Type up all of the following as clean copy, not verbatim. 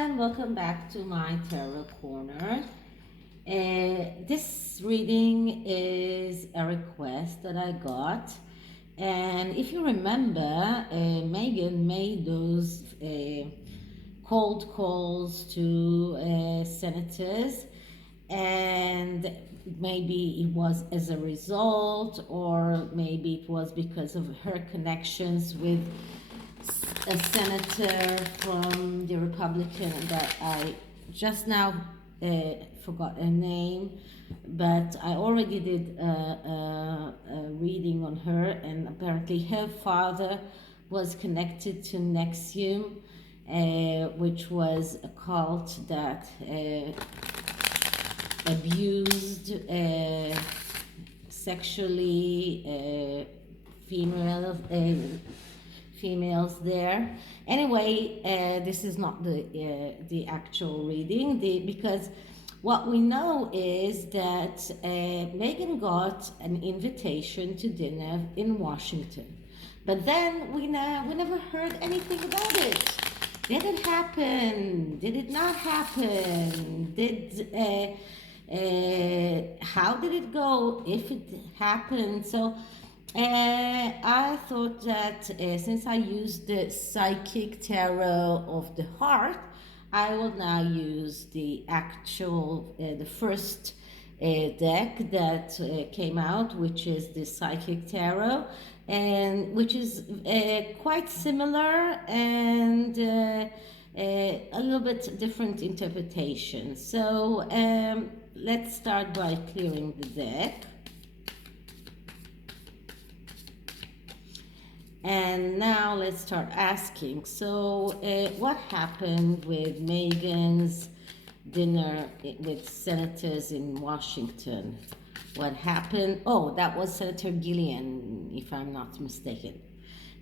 and welcome back to my tarot corner. This reading is a request that I got, and if you remember, Meghan made those cold calls to senators, and maybe it was as a result, or maybe it was because of her connections with a senator from the Republican that I just now forgot her name, but I already did a reading on her, and apparently her father was connected to Nexium, which was a cult that abused sexually females there. Anyway, this is not the actual reading, because what we know is that Meghan got an invitation to dinner in Washington, but then we never heard anything about it. Did it happen? Did it not happen? How did it go, if it happened? So I thought that since I used the Psychic Tarot of the Heart, I will now use the actual, the first deck that came out, which is the Psychic Tarot, and which is quite similar and a little bit different interpretation. So let's start by clearing the deck. And now let's start asking. So what happened with Meghan's dinner with senators in Washington? What happened? Oh, that was Senator Gillian, if I'm not mistaken.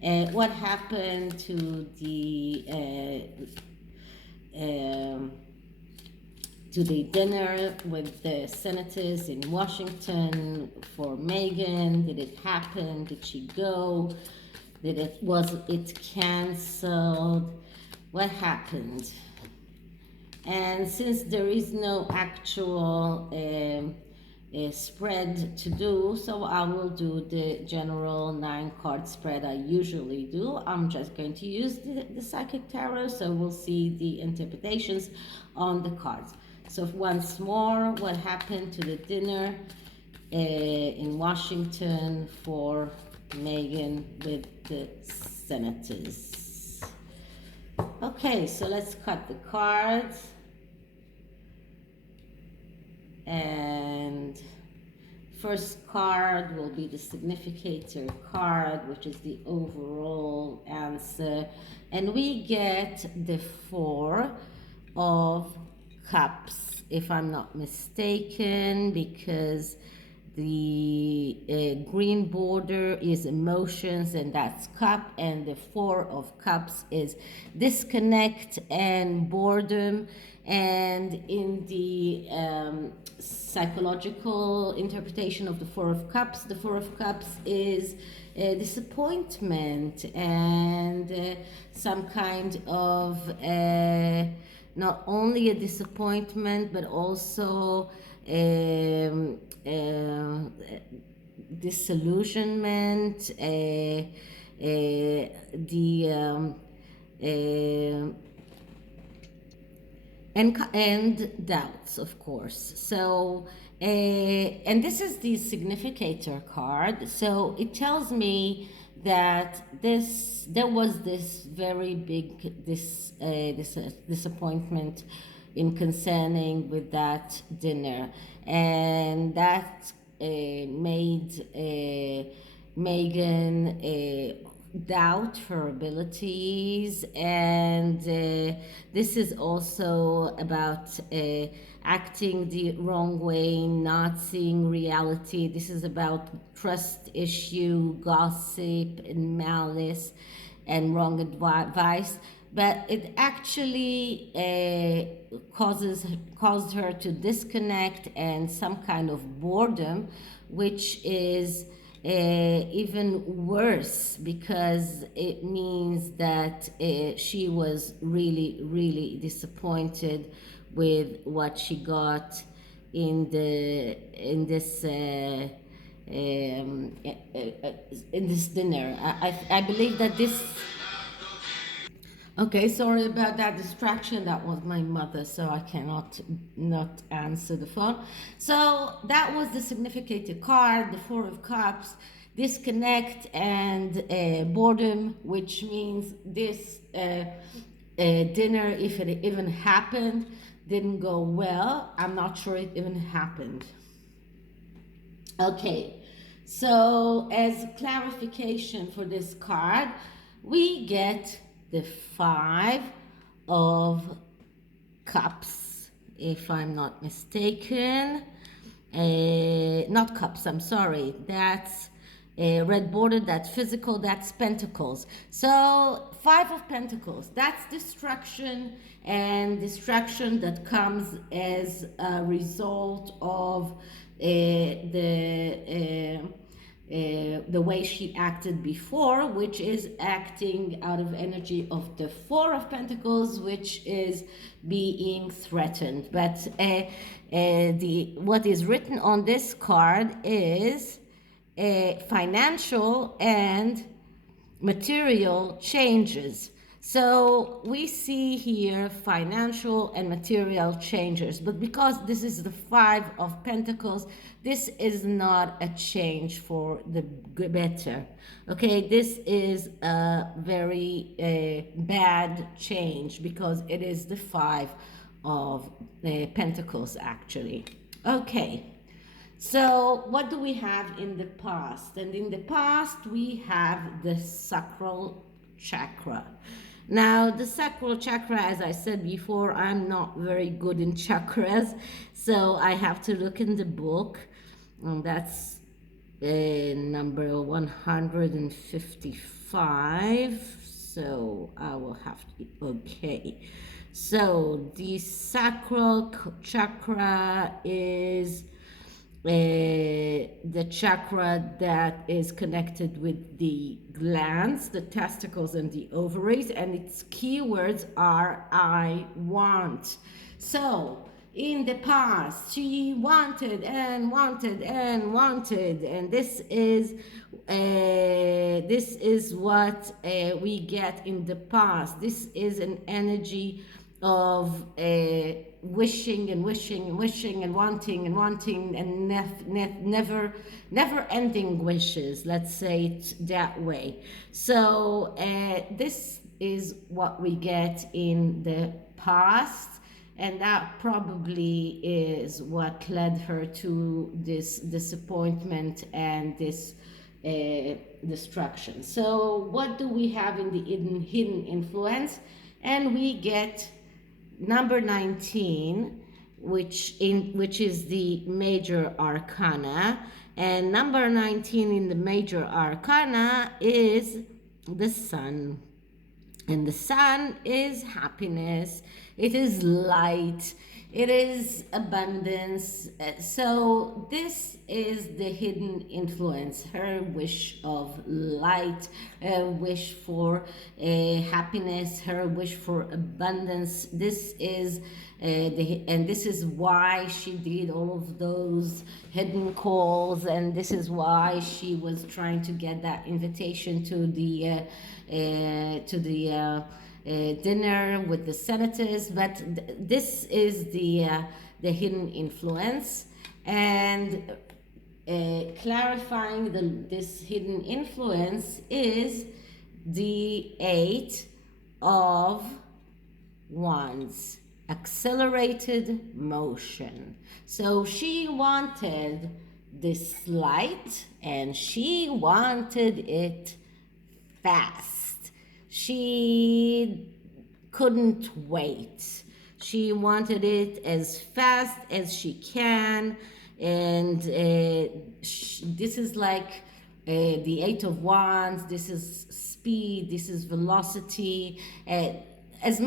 What happened to the dinner with the senators in Washington for Meghan? Did it happen? Did she go? Was it canceled? What happened? And since there is no actual spread to do, so I will do the general 9-card spread I usually do. I'm just going to use the Psychic Tarot, so we'll see the interpretations on the cards. So once more, what happened to the dinner in Washington for Meghan with the senators? Okay, so let's cut the cards. And first card will be the Significator card, which is the overall answer. And we get the 4 of Cups, if I'm not mistaken, because the green border is emotions, and that's cup, and the 4 of Cups is disconnect and boredom. And in the psychological interpretation of the 4 of Cups, the 4 of Cups is disappointment and some kind of not only a disappointment, but also disillusionment, and doubts, of course. So and this is the Significator card, so it tells me that there was this very big disappointment in concerning with that dinner, and that made Meghan doubt her abilities. And this is also about acting the wrong way, not seeing reality. This is about trust issue, gossip, and malice, and wrong advice. But it actually caused her to disconnect and some kind of boredom, which is even worse, because it means that she was really, really disappointed with what she got in this in this dinner. I believe that this. Okay, sorry about that distraction. That was my mother, so I cannot not answer the phone. So that was the significator card, the Four of Cups, disconnect and boredom, which means this dinner, if it even happened, didn't go well. I'm not sure it even happened. Okay, so as clarification for this card, we get the Five of Cups, if I'm not mistaken. Not cups, I'm sorry. That's red border, that's physical, that's pentacles. So, Five of Pentacles, that's destruction, and destruction that comes as a result of the way she acted before, which is acting out of energy of the Four of Pentacles, which is being threatened. But the what is written on this card is financial and material changes. So we see here financial and material changes, but because this is the Five of Pentacles, this is not a change for the better. Okay, this is a very bad change, because it is the Five of Pentacles actually. Okay. So, what do we have in the past? And in the past, we have the sacral chakra. Now, the sacral chakra, as I said before, I'm not very good in chakras, so I have to look in the book. And that's number 155. So, I will have to, okay. So, the sacral chakra is the chakra that is connected with the glands, the testicles, and the ovaries, and its keywords are I want. So, in the past, she wanted and wanted and wanted, and this is what we get in the past. This is an energy of wishing and wishing and wishing and wanting and never ending wishes, let's say it that way. So this is what we get in the past, and that probably is what led her to this disappointment and this destruction. So what do we have in the hidden influence? And we get number 19, which is the major arcana, and number 19 in the major arcana is the sun. And the sun is happiness, it is light, it is abundance. So this is the hidden influence, her wish of light, her wish for happiness, her wish for abundance. This is and this is why she did all of those hidden calls, and this is why she was trying to get that invitation to the dinner with the senators. But this is the hidden influence, and clarifying this hidden influence is the Eight of Wands, accelerated motion. So she wanted this light, and she wanted it fast. She couldn't wait. She wanted it as fast as she can, and this is like the Eight of Wands. This is speed, this is velocity. as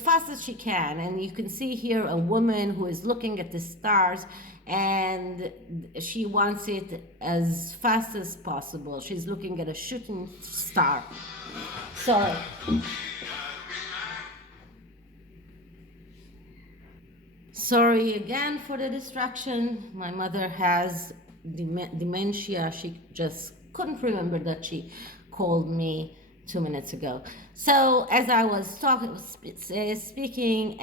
fast as she can. And you can see here a woman who is looking at the stars, and she wants it as fast as possible. She's looking at a shooting star. Sorry. Sorry again for the distraction. My mother has dementia. She just couldn't remember that she called me 2 minutes ago. So as I was speaking,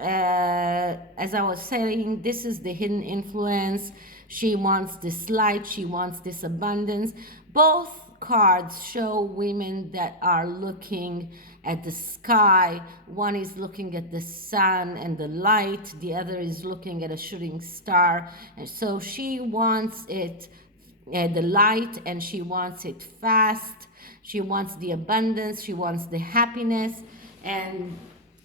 as I was saying, this is the hidden influence. She wants this light. She wants this abundance. Both cards show women that are looking at the sky. One is looking at the sun and the light, the other is looking at a shooting star. And so she wants it, the light, and she wants it fast. She wants the abundance, she wants the happiness. And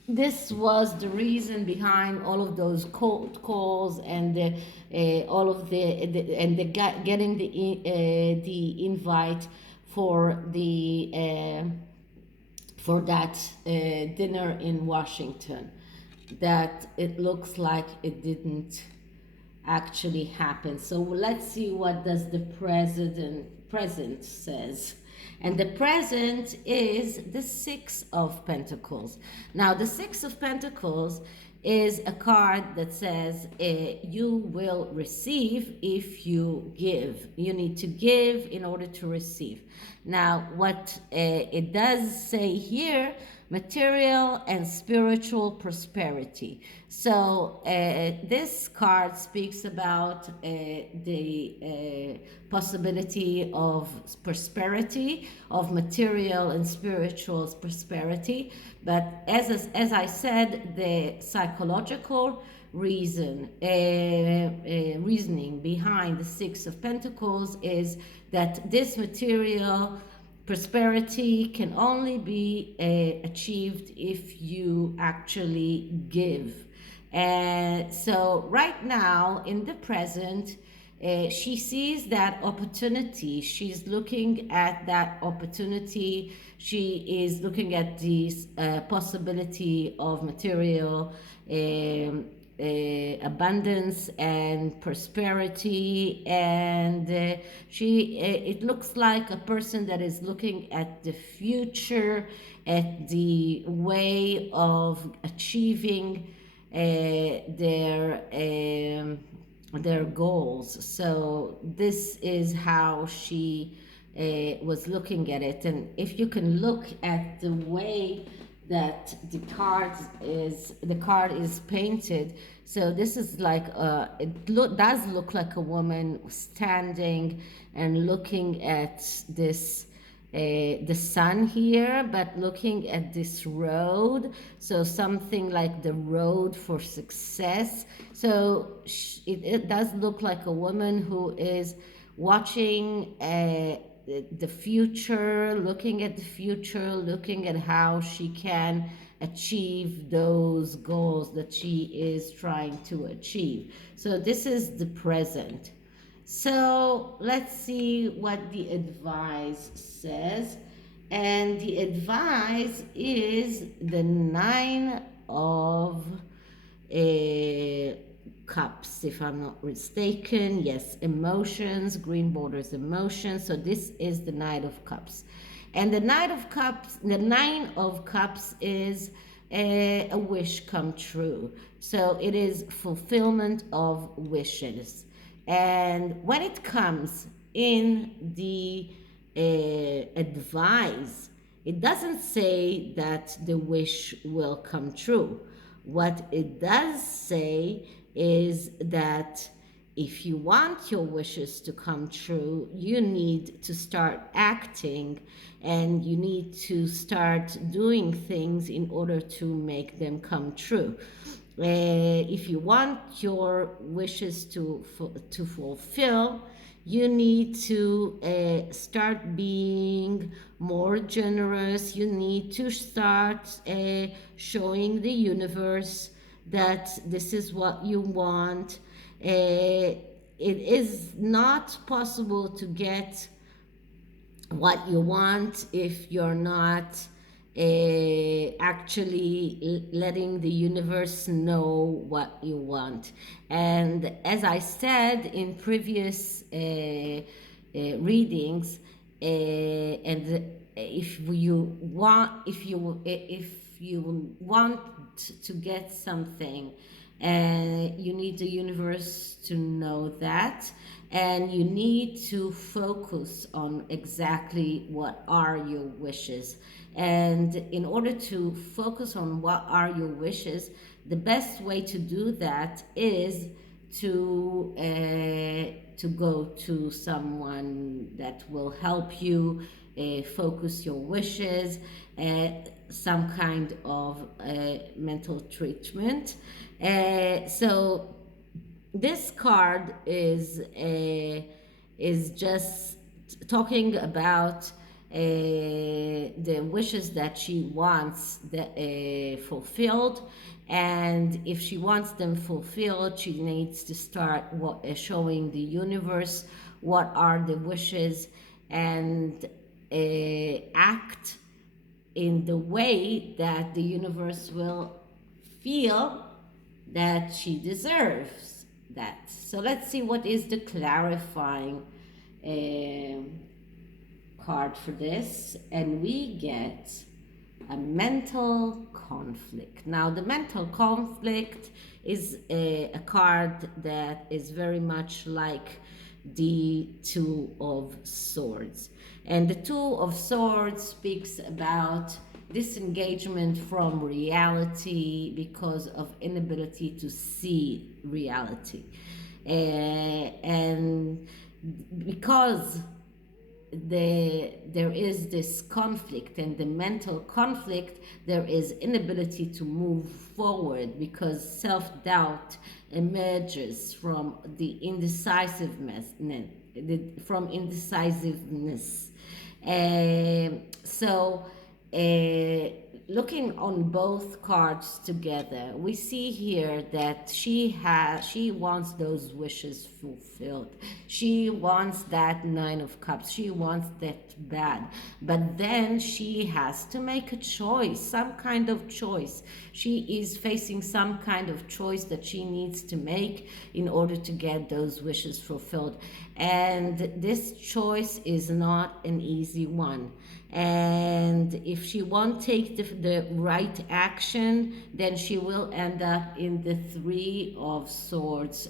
this was the reason behind all of those cold calls and all of getting the invite for that dinner in Washington, that it looks like it didn't actually happen. So let's see what does the present says. And the present is the Six of Pentacles. Now, the Six of Pentacles is a card that says you will receive if you give. You need to give in order to receive. Now, what it does say here, material and spiritual prosperity. So this card speaks about the possibility of prosperity, of material and spiritual prosperity. But as I said, the psychological reasoning behind the Six of Pentacles is that this material prosperity can only be achieved if you actually give. And so right now in the present, she sees that opportunity. She's looking at that opportunity. She is looking at this possibility of material abundance and prosperity, and it looks like a person that is looking at the future, at the way of achieving their goals. So this is how she was looking at it. And if you can look at the way that the card is painted, so this is like does look like a woman standing and looking at this the sun here, but looking at this road, so something like the road for success. So it does look like a woman who is watching the future, looking at the future, looking at how she can achieve those goals that she is trying to achieve. So this is the present. So let's see what the advice says. And the advice is the Nine of Cups, if I'm not mistaken. Yes, emotions, green borders, emotions. So this is the Knight of Cups. And the Nine of Cups is a wish come true. So it is fulfillment of wishes. And when it comes in the advice, it doesn't say that the wish will come true. What it does say is that if you want your wishes to come true, you need to start acting, and you need to start doing things in order to make them come true. If you want your wishes to fulfill, you need to start being more generous. You need to start showing the universe that this is what you want. It is not possible to get what you want if you're not actually letting the universe know what you want. And as I said in previous readings, and if you want to get something, and you need the universe to know that, and you need to focus on exactly what are your wishes. And in order to focus on what are your wishes, the best way to do that is to go to someone that will help you focus your wishes, some kind of mental treatment. So this card is just talking about the wishes that she wants fulfilled, and if she wants them fulfilled, she needs to start showing the universe what are the wishes, and act in the way that the universe will feel that she deserves that. So let's see what is the clarifying card for this, and we get a mental conflict. Now, the mental conflict is a card that is very much like the Two of Swords. And the Two of Swords speaks about disengagement from reality because of inability to see reality. And because there is this conflict, and the mental conflict, there is inability to move forward because self-doubt emerges from the indecisiveness. So looking on both cards together, we see here that she wants those wishes fulfilled. She wants that Nine of Cups. She wants that bad. But then she has to make a choice, some kind of choice. She is facing some kind of choice that she needs to make in order to get those wishes fulfilled. And this choice is not an easy one. And if she won't take the right action, then she will end up in the Three of Swords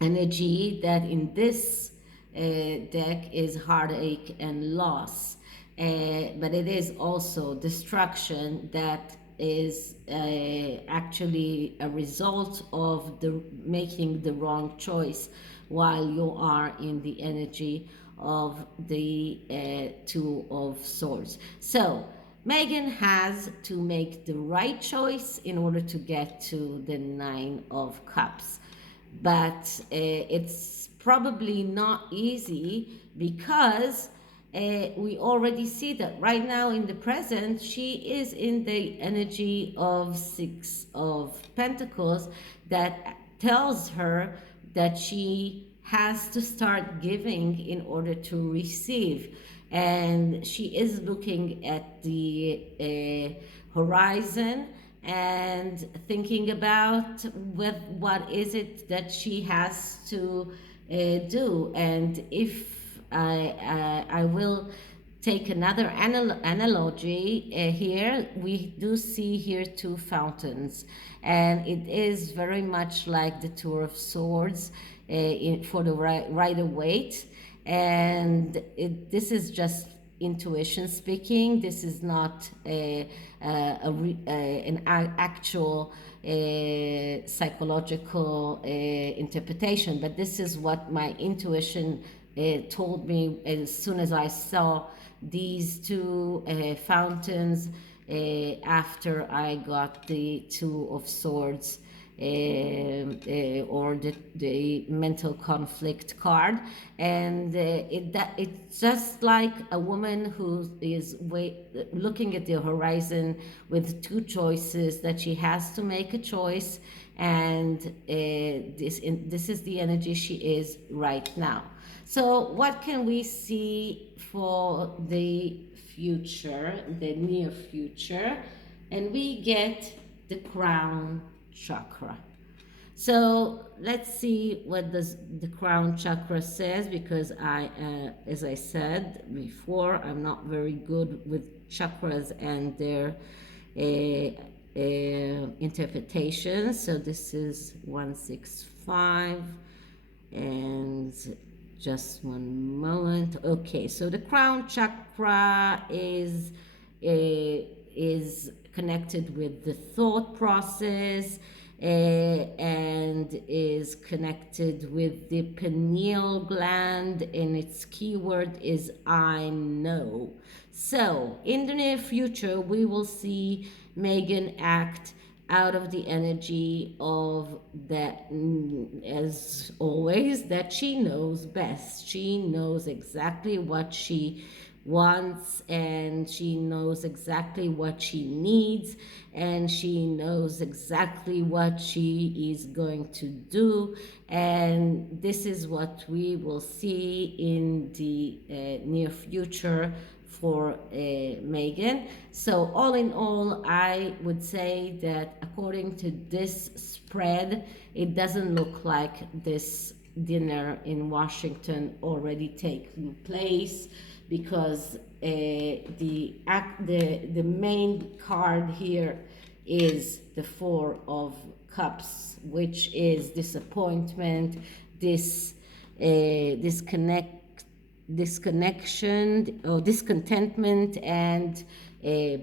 energy, that in this deck is heartache and loss. But it is also destruction that is actually a result of the making the wrong choice while you are in the energy of the Two of Swords. So Meghan has to make the right choice in order to get to the Nine of Cups. But it's probably not easy because we already see that right now in the present, she is in the energy of Six of Pentacles that tells her that she has to start giving in order to receive. And she is looking at the horizon and thinking about what is it that she has to do. And if I will take another analogy here, we do see here two fountains, and it is very much like the Two of Swords for the Rider-Waite. And this is just intuition speaking. This is not an actual psychological interpretation, but this is what my intuition told me as soon as I saw these two fountains after I got the Two of Swords or the mental conflict card, and it's just like a woman who is looking at the horizon with two choices, that she has to make a choice, and this is the energy she is right now. So what can we see for the future, the near future? And we get the crown chakra. So let's see what the crown chakra says, because as I said before, I'm not very good with chakras and their interpretations. So this is 165, and just one moment. Okay, so the crown chakra is connected with the thought process, and is connected with the pineal gland, and its keyword is I know. So in the near future, we will see Meghan act out of the energy of that, as always, that she knows best. She knows exactly what she wants, and she knows exactly what she needs, and she knows exactly what she is going to do, and this is what we will see in the near future for Meghan. So all in all, I would say that according to this spread, it doesn't look like this dinner in Washington already taken place, because the main card here is the Four of Cups, which is disappointment, disconnection or discontentment, and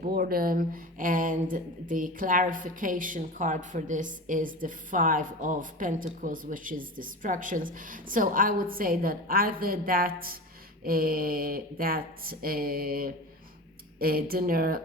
boredom. And the clarification card for this is the Five of Pentacles, which is distractions. So I would say that either dinner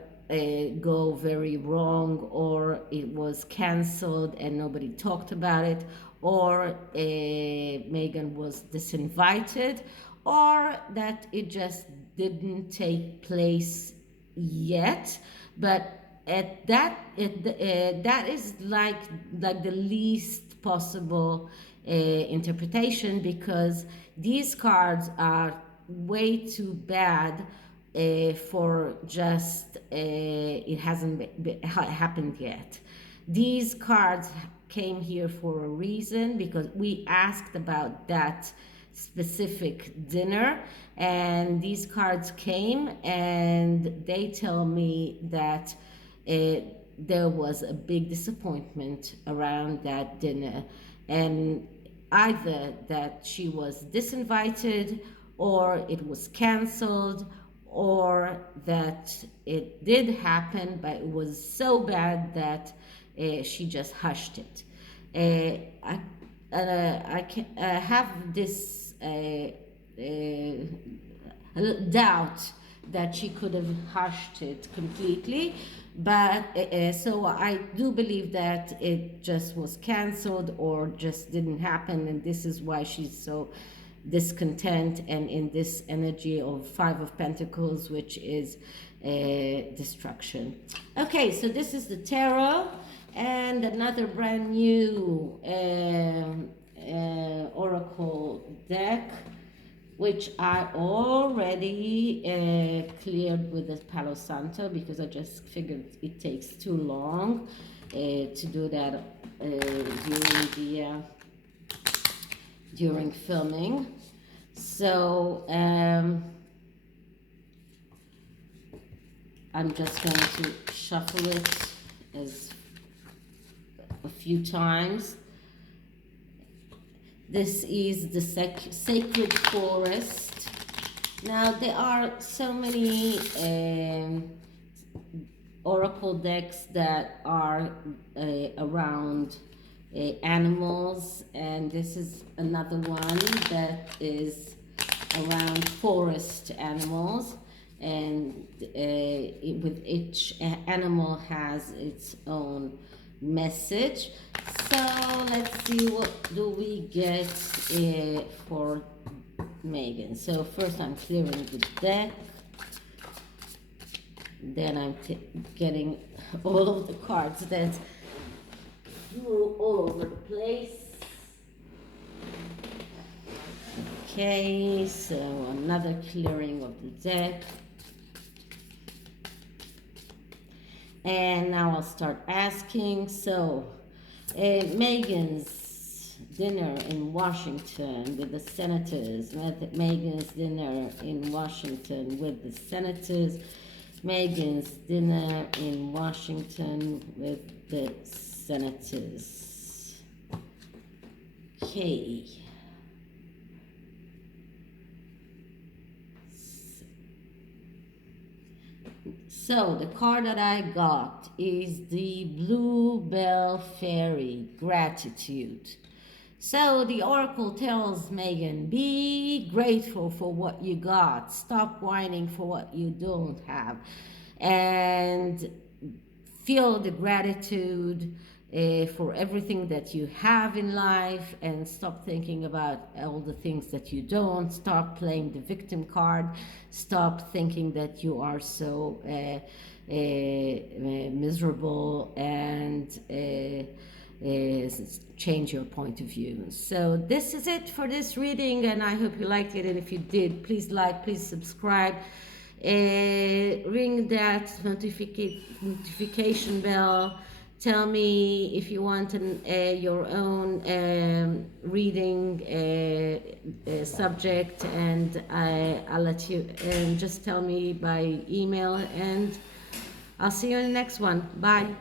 go very wrong, or it was canceled and nobody talked about it, or Meghan was disinvited, or that it just didn't take place yet. But that is like the least possible interpretation, because these cards are way too bad for just it hasn't happened yet. These cards came here for a reason, because we asked about that specific dinner, and these cards came and they tell me that there was a big disappointment around that dinner, and either that she was disinvited, or it was canceled, or that it did happen but it was so bad that she just hushed it. I can have this doubt that she could have hushed it completely, but so I do believe that it just was canceled or just didn't happen, and this is why she's so discontent and in this energy of Five of Pentacles, which is destruction. Okay, so this is the tarot, and another brand new oracle deck, which I already cleared with the Palo Santo, because I just figured it takes too long to do that during filming. So I'm just going to shuffle it as a few times. This is the sacred forest. Now there are so many oracle decks that are around animals, and this is another one that is around forest animals, and with each animal has its own message. So let's see what do we get for Meghan. So first I'm clearing the deck. Then I'm getting all of the cards that flew all over the place. Okay, so another clearing of the deck. And now I'll start asking. So, Meghan's dinner in Washington with the senators. Meghan's dinner in Washington with the senators. Meghan's dinner in Washington with the senators. Okay. So the card that I got is the Bluebell Fairy, Gratitude. So the oracle tells Meghan, be grateful for what you got. Stop whining for what you don't have. And feel the gratitude for everything that you have in life, and stop thinking about all the things that you don't. Stop playing the victim card. Stop thinking that you are so miserable, and change your point of view. So this is it for this reading, and I hope you liked it. And if you did, please like, please subscribe, ring that notification bell. Tell me if you want your own reading subject, and I'll let you, and just tell me by email, and I'll see you in the next one. Bye.